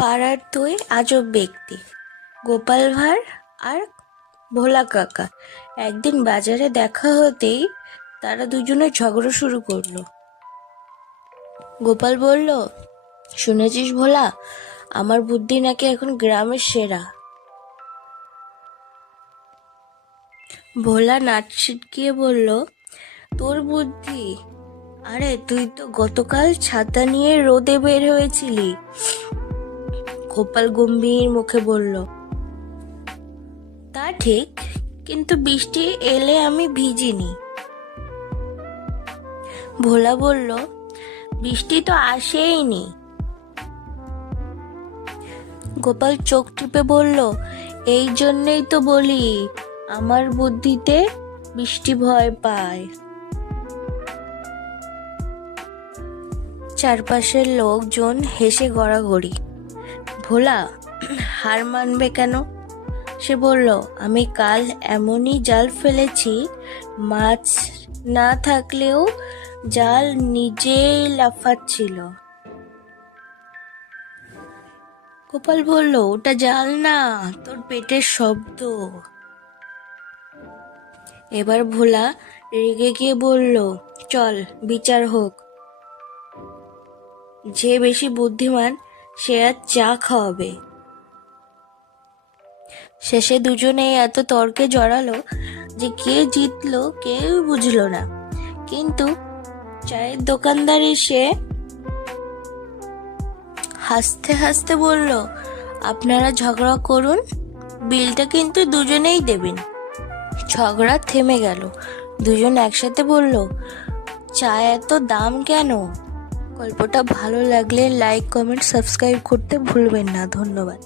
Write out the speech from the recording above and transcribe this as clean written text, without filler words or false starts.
পাড়ার দুই আজব ব্যক্তি, গোপাল ভাঁড় আর ভোলা কাকা। একদিন বাজারে দেখা হতেই তারা দুজনে ঝগড়া শুরু করলো। গোপাল বলল, শুনেছিস ভোলা, আমার বুদ্ধি নাকি এখন গ্রামের সেরা। ভোলা নাক ছিটকিয়ে বলল, তোর বুদ্ধি? আরে তুই তো গতকাল ছাতা নিয়ে রোদে বের হয়েছিলি। গোপাল গম্ভীর মুখে বলল, তা ঠিক, কিন্তু বৃষ্টি এলে আমি ভিজিনি। ভোলা বলল, বৃষ্টি তো আসেইনি। গোপাল চোখ টিপে বলল, এই জন্যই তো বলি আমার বুদ্ধিতে বৃষ্টি ভয় পায়। চারপাশের লোকজন হেসে গড়াগড়ি। ভোলা হার মানবে কেন? সে বলল, আমি কাল এমনই জাল ফেলেছি, মাছ না থাকলেও জাল নিজেই লাফাচ্ছিল। গোপাল বলল, ওটা জাল না, তোর পেটের শব্দ। এবার ভোলা রেগে গিয়ে বলল, চল বিচার হোক, যে বেশি বুদ্ধিমান সে আজ চা খাওয়াবে। শেষে দুজনেই এত তর্কে জড়ালো যে কে জিতলো কেউ বুঝলো না। কিন্তু চায়ের দোকানদার এসে হাসতে হাসতে বলল, আপনারা ঝগড়া করুন, বিলটা কিন্তু দুজনেই দেবেন। ঝগড়া থেমে গেল। দুজন একসাথে বলল, চা এত দাম কেন? গল্পটা ভালো লাগলে লাইক, কমেন্ট, সাবস্ক্রাইব করতে ভুলবেন না। ধন্যবাদ।